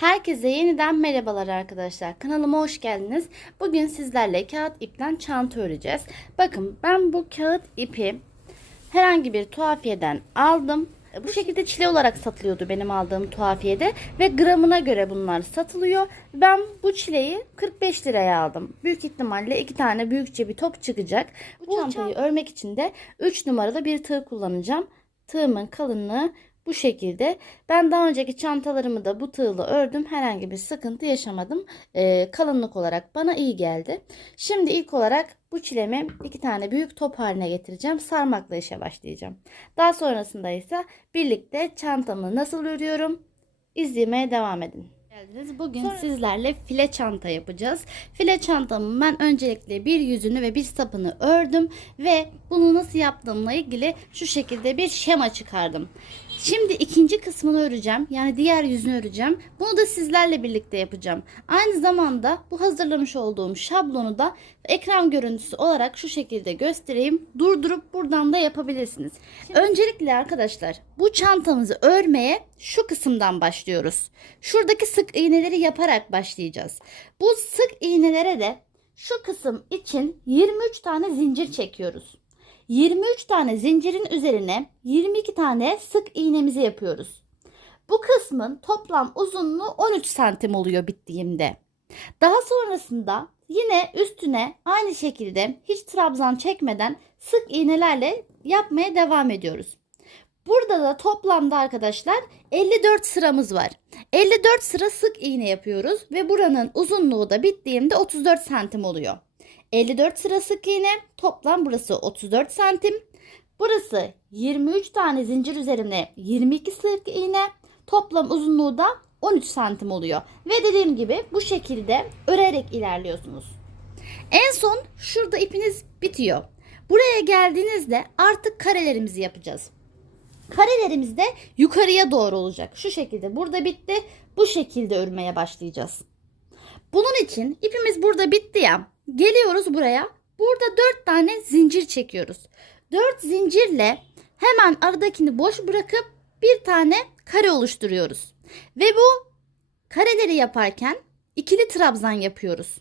Herkese yeniden merhabalar arkadaşlar. Kanalıma hoş geldiniz. Bugün sizlerle kağıt ipten çanta öreceğiz. Bakın ben bu kağıt ipi herhangi bir tuhafiyeden aldım. Bu şekilde çile olarak satılıyordu benim aldığım tuhafiyede ve gramına göre bunlar satılıyor. Ben bu çileyi 45 liraya aldım. Büyük ihtimalle iki tane büyükçe bir top çıkacak. Bu çantayı örmek için de 3 numaralı bir tığ kullanacağım. Tığımın kalınlığı bu şekilde. Ben daha önceki çantalarımı da bu tığla ördüm. Herhangi bir sıkıntı yaşamadım. Ee, kalınlık olarak bana iyi geldi. Şimdi ilk olarak bu çilemi iki tane büyük top haline getireceğim. Sarmakla işe başlayacağım. Daha sonrasında ise birlikte çantamı nasıl örüyorum izlemeye devam edin. Geldiniz. Bugün sizlerle file çanta yapacağız. File çantamın ben öncelikle bir yüzünü ve bir sapını ördüm ve bunu nasıl yaptığımla ilgili şu şekilde bir şema çıkardım. Şimdi ikinci kısmını öreceğim. Yani diğer yüzünü öreceğim. Bunu da sizlerle birlikte yapacağım. Aynı zamanda bu hazırlamış olduğum şablonu da ekran görüntüsü olarak şu şekilde göstereyim. Durdurup buradan da yapabilirsiniz. Öncelikle arkadaşlar bu çantamızı örmeye şu kısımdan başlıyoruz. Şuradaki sık iğneleri yaparak başlayacağız. Bu sık iğnelere de şu kısım için 23 tane zincir çekiyoruz. 23 tane zincirin üzerine 22 tane sık iğnemizi yapıyoruz. Bu kısmın toplam uzunluğu 13 santim oluyor bittiğimde. Daha sonrasında yine üstüne aynı şekilde hiç trabzan çekmeden sık iğnelerle yapmaya devam ediyoruz. Burada da toplamda arkadaşlar 54 sıramız var. 54 sıra sık iğne yapıyoruz ve buranın uzunluğu da bittiğimde 34 santim oluyor. 54 sıra sık iğne toplam burası 34 santim. Burası 23 tane zincir üzerine 22 sık iğne toplam uzunluğu da 13 santim oluyor. Ve dediğim gibi bu şekilde örerek ilerliyorsunuz. En son şurada ipiniz bitiyor. Buraya geldiğinizde artık karelerimizi yapacağız. Karelerimiz de yukarıya doğru olacak. Şu şekilde burada bitti. Bu şekilde örmeye başlayacağız. Bunun için ipimiz burada bitti ya. Geliyoruz buraya. Burada 4 tane zincir çekiyoruz. 4 zincirle hemen aradakini boş bırakıp bir tane kare oluşturuyoruz. Ve bu kareleri yaparken ikili trabzan yapıyoruz.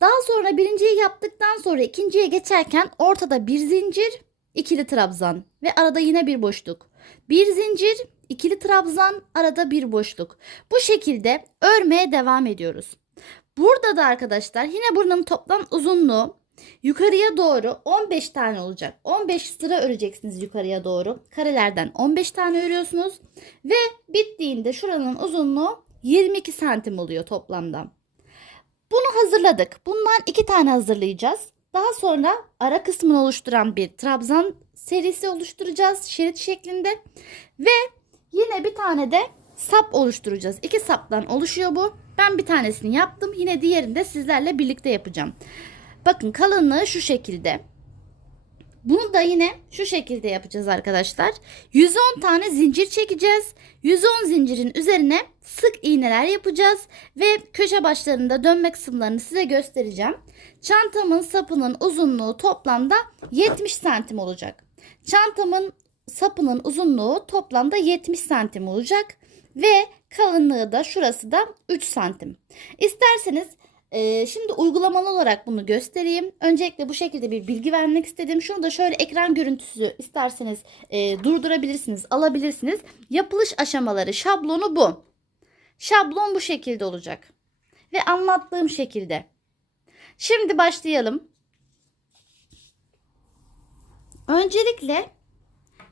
Daha sonra birinciyi yaptıktan sonra ikinciye geçerken ortada bir zincir, ikili trabzan ve arada yine bir boşluk. Bir zincir, ikili trabzan, arada bir boşluk. Bu şekilde örmeye devam ediyoruz. Burada da arkadaşlar yine buranın toplam uzunluğu yukarıya doğru 15 tane olacak. 15 sıra öreceksiniz yukarıya doğru. Karelerden 15 tane örüyorsunuz ve bittiğinde şuranın uzunluğu 22 santim oluyor toplamda. Bunu hazırladık. Bundan iki tane hazırlayacağız. Daha sonra ara kısmını oluşturan bir trabzan serisi oluşturacağız şerit şeklinde. Ve yine bir tane de sap oluşturacağız. İki saptan oluşuyor bu. Ben bir tanesini yaptım. Yine diğerini de sizlerle birlikte yapacağım. Bakın kalınlığı şu şekilde. Bunu da yine şu şekilde yapacağız arkadaşlar. 110 tane zincir çekeceğiz. 110 zincirin üzerine sık iğneler yapacağız ve köşe başlarında dönme kısımlarını size göstereceğim. Çantamın sapının uzunluğu toplamda 70 santim olacak. Çantamın sapının uzunluğu toplamda 70 santim olacak ve kalınlığı da şurası da 3 santim. İsterseniz ee, şimdi uygulamalı olarak bunu göstereyim. Öncelikle bu şekilde bir bilgi vermek istedim. Şunu da şöyle ekran görüntüsü isterseniz e, durdurabilirsiniz, alabilirsiniz. Yapılış aşamaları, şablonu bu. Şablon bu şekilde olacak. Ve anlattığım şekilde. Şimdi başlayalım. Öncelikle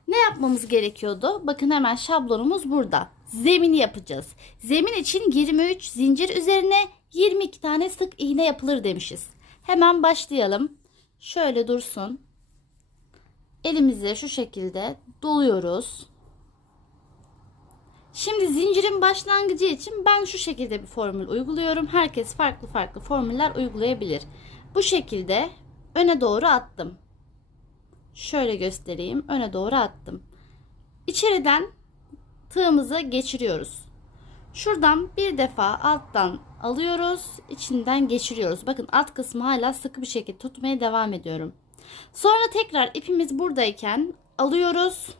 ne yapmamız gerekiyordu? Bakın hemen şablonumuz burada. Zemini yapacağız. Zemin için 23 zincir üzerine 22 tane sık iğne yapılır demişiz. Hemen başlayalım. Şöyle dursun. Elimizi şu şekilde doluyoruz. Şimdi zincirin başlangıcı için ben şu şekilde bir formül uyguluyorum. Herkes farklı farklı formüller uygulayabilir. Bu şekilde öne doğru attım. Şöyle göstereyim. Öne doğru attım. İçeriden tığımızı geçiriyoruz. Şuradan bir defa alttan alıyoruz. içinden geçiriyoruz. Bakın alt kısmı hala sıkı bir şekilde tutmaya devam ediyorum. Sonra tekrar ipimiz buradayken alıyoruz.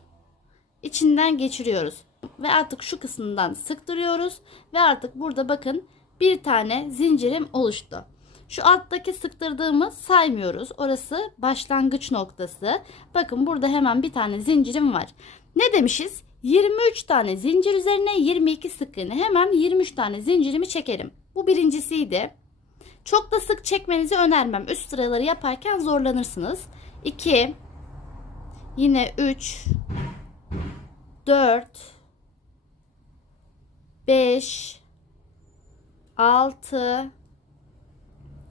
içinden geçiriyoruz. ve artık şu kısmından sıktırıyoruz ve artık burada bakın bir tane zincirim oluştu. Şu alttaki sıktırdığımız saymıyoruz. Orası başlangıç noktası. Bakın burada hemen bir tane zincirim var. Ne demişiz? 23 tane zincir üzerine 22 sık iğne. Hemen 23 tane zincirimi çekerim. Bu birincisiydi. Çok da sık çekmenizi önermem. Üst sıraları yaparken zorlanırsınız. 2 Yine 3 4 5 6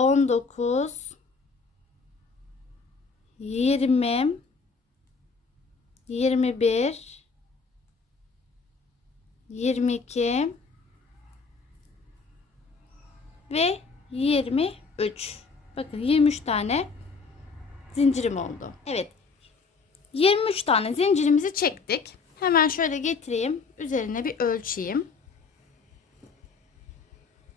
19 20 21 22 ve 23. Bakın 23 tane zincirim oldu. Evet. 23 tane zincirimizi çektik. Hemen şöyle getireyim. Üzerine bir ölçeyim.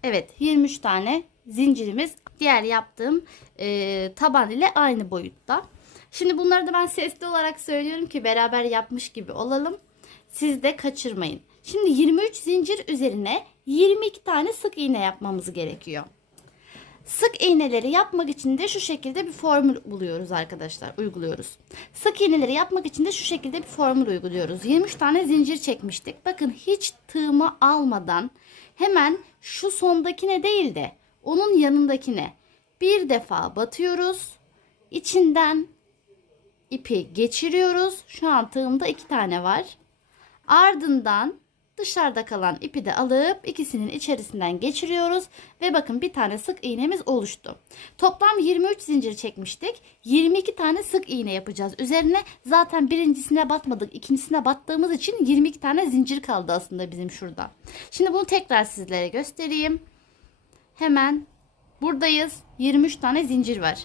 Evet 23 tane zincirimiz diğer yaptığım e, taban ile aynı boyutta. Şimdi bunları da ben sesli olarak söylüyorum ki beraber yapmış gibi olalım. Siz de kaçırmayın. Şimdi 23 zincir üzerine 22 tane sık iğne yapmamız gerekiyor. Sık iğneleri yapmak için de şu şekilde bir formül buluyoruz arkadaşlar. Uyguluyoruz. Sık iğneleri yapmak için de şu şekilde bir formül uyguluyoruz. 23 tane zincir çekmiştik. Bakın hiç tığımı almadan hemen şu sondakine değil de onun yanındakine bir defa batıyoruz. İçinden ipi geçiriyoruz. Şu an tığımda iki tane var. Ardından dışarıda kalan ipi de alıp ikisinin içerisinden geçiriyoruz ve bakın bir tane sık iğnemiz oluştu. Toplam 23 zincir çekmiştik. 22 tane sık iğne yapacağız. Üzerine zaten birincisine batmadık. ikincisine battığımız için 22 tane zincir kaldı aslında bizim şurada. Şimdi bunu tekrar sizlere göstereyim. Hemen buradayız. 23 tane zincir var.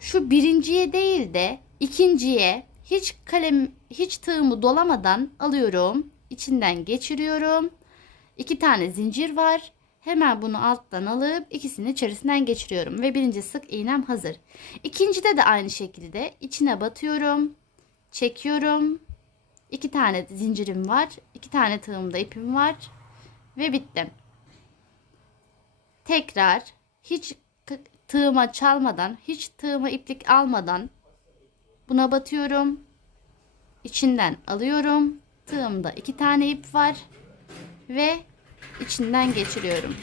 Şu birinciye değil de ikinciye hiç kalem hiç tığımı dolamadan alıyorum. İçinden geçiriyorum. İki tane zincir var. Hemen bunu alttan alıp ikisini içerisinden geçiriyorum ve birinci sık iğnem hazır. İkincide de aynı şekilde içine batıyorum. Çekiyorum. İki tane zincirim var. iki tane tığımda ipim var. Ve bitti. Tekrar hiç tığıma çalmadan, hiç tığıma iplik almadan buna batıyorum. İçinden alıyorum. Tığımda iki tane ip var ve içinden geçiriyorum.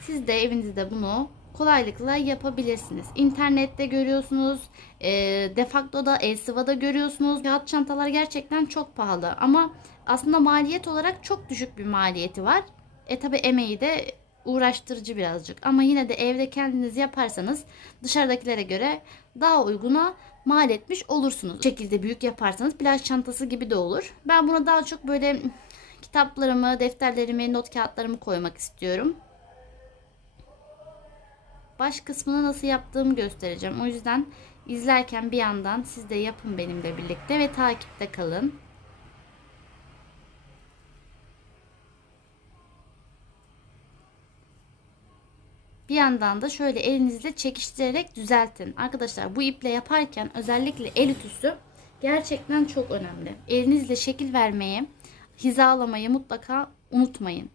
Siz de evinizde bunu kolaylıkla yapabilirsiniz. İnternette görüyorsunuz, e, Defacto'da, Elsiva'da görüyorsunuz. Kağıt çantalar gerçekten çok pahalı ama aslında maliyet olarak çok düşük bir maliyeti var. E tabi emeği de uğraştırıcı birazcık ama yine de evde kendiniz yaparsanız dışarıdakilere göre daha uyguna mal etmiş olursunuz. Bu şekilde büyük yaparsanız plaj çantası gibi de olur. Ben buna daha çok böyle kitaplarımı, defterlerimi, not kağıtlarımı koymak istiyorum. Baş kısmını nasıl yaptığımı göstereceğim. O yüzden izlerken bir yandan siz de yapın benimle birlikte ve takipte kalın. Bir yandan da şöyle elinizle çekiştirerek düzeltin. Arkadaşlar bu iple yaparken özellikle el ütüsü gerçekten çok önemli. Elinizle şekil vermeyi, hizalamayı mutlaka unutmayın.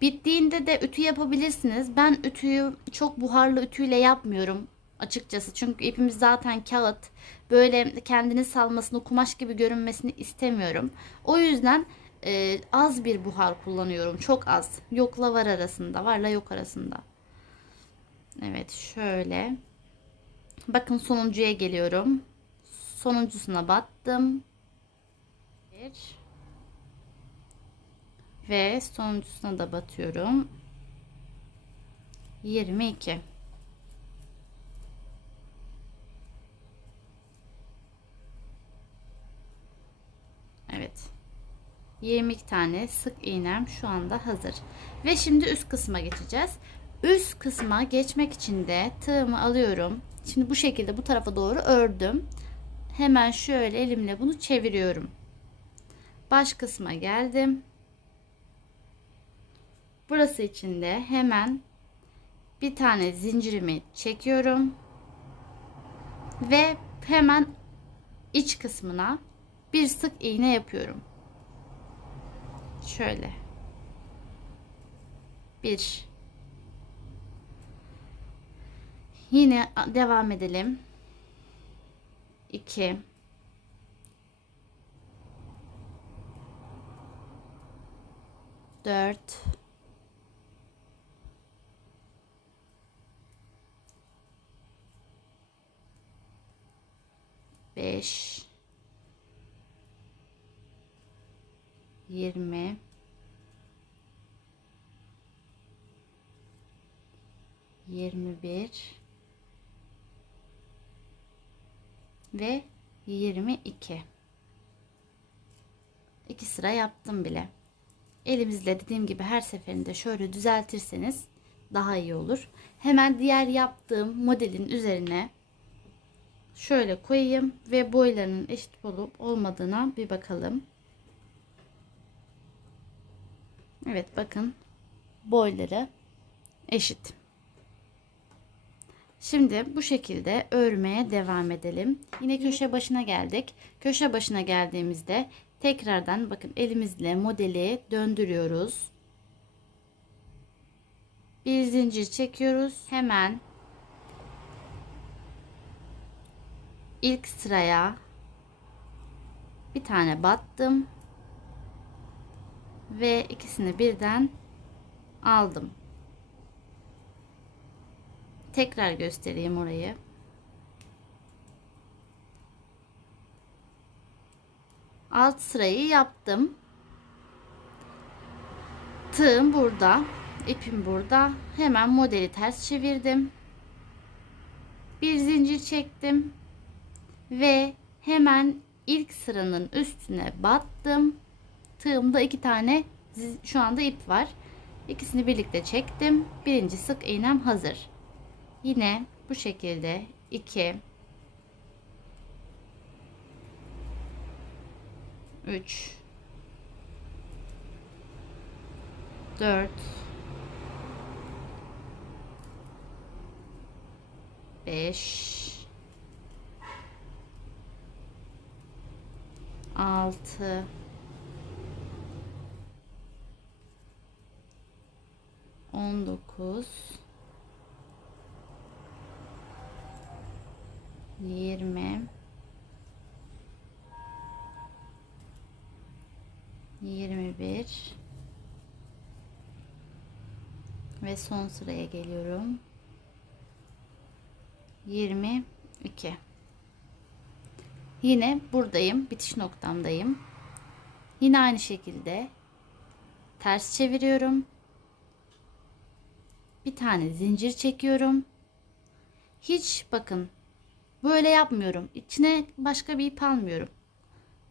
Bittiğinde de ütü yapabilirsiniz. Ben ütüyü çok buharlı ütüyle yapmıyorum açıkçası. Çünkü ipimiz zaten kağıt. Böyle kendini salmasını, kumaş gibi görünmesini istemiyorum. O yüzden e, az bir buhar kullanıyorum. Çok az. Yokla var arasında. Varla yok arasında. Evet şöyle. Bakın sonuncuya geliyorum. Sonuncusuna battım. Bir. Ve sonuncusuna da batıyorum. 22. Evet. 22 tane sık iğnem şu anda hazır. Ve şimdi üst kısma geçeceğiz. Üst kısma geçmek için de tığımı alıyorum. Şimdi bu şekilde bu tarafa doğru ördüm. Hemen şöyle elimle bunu çeviriyorum. Baş kısma geldim. Burası için de hemen bir tane zincirimi çekiyorum. Ve hemen iç kısmına bir sık iğne yapıyorum. Şöyle. Bir. Yine devam edelim. 2 4 5 20 21 ve 22 2 sıra yaptım bile. Elimizle dediğim gibi her seferinde şöyle düzeltirseniz daha iyi olur. Hemen diğer yaptığım modelin üzerine şöyle koyayım ve boylarının eşit olup olmadığına bir bakalım. Evet bakın boyları eşit Şimdi bu şekilde örmeye devam edelim. Yine köşe başına geldik. Köşe başına geldiğimizde tekrardan bakın elimizle modeli döndürüyoruz. Bir zincir çekiyoruz. Hemen ilk sıraya bir tane battım ve ikisini birden aldım. Tekrar göstereyim orayı. Alt sırayı yaptım. Tığım burada. ipim burada. Hemen modeli ters çevirdim. Bir zincir çektim. Ve hemen ilk sıranın üstüne battım. Tığımda iki tane şu anda ip var. İkisini birlikte çektim. Birinci sık iğnem hazır. Yine bu şekilde 2 3 4 5 6 19 20 21 ve son sıraya geliyorum. 22 yine buradayım bitiş noktamdayım. Yine aynı şekilde ters çeviriyorum. Bir tane zincir çekiyorum. Hiç bakın Böyle yapmıyorum. İçine başka bir ip almıyorum.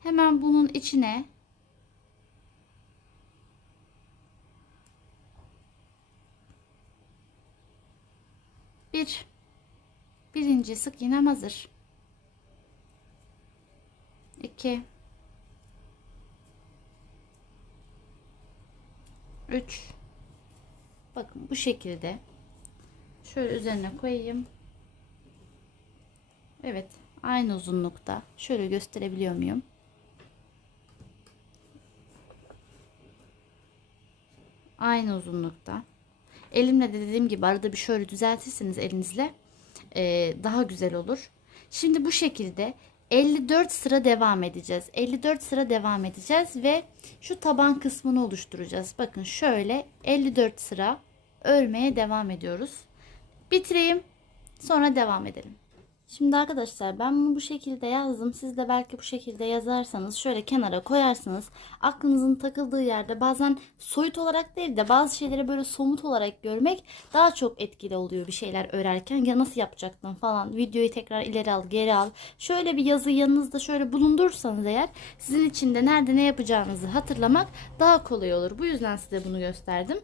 Hemen bunun içine bir birinci sık iğnem hazır. 2 3 Bakın bu şekilde şöyle üzerine koyayım. Evet. Aynı uzunlukta. Şöyle gösterebiliyor muyum? Aynı uzunlukta. Elimle de dediğim gibi arada bir şöyle düzeltirseniz elinizle e, daha güzel olur. Şimdi bu şekilde 54 sıra devam edeceğiz. 54 sıra devam edeceğiz ve şu taban kısmını oluşturacağız. Bakın şöyle 54 sıra örmeye devam ediyoruz. Bitireyim. Sonra devam edelim. Şimdi arkadaşlar ben bunu bu şekilde yazdım. Siz de belki bu şekilde yazarsanız şöyle kenara koyarsınız. Aklınızın takıldığı yerde bazen soyut olarak değil de bazı şeyleri böyle somut olarak görmek daha çok etkili oluyor bir şeyler örerken. Ya nasıl yapacaktın falan. Videoyu tekrar ileri al geri al. Şöyle bir yazı yanınızda şöyle bulundurursanız eğer sizin için de nerede ne yapacağınızı hatırlamak daha kolay olur. Bu yüzden size bunu gösterdim.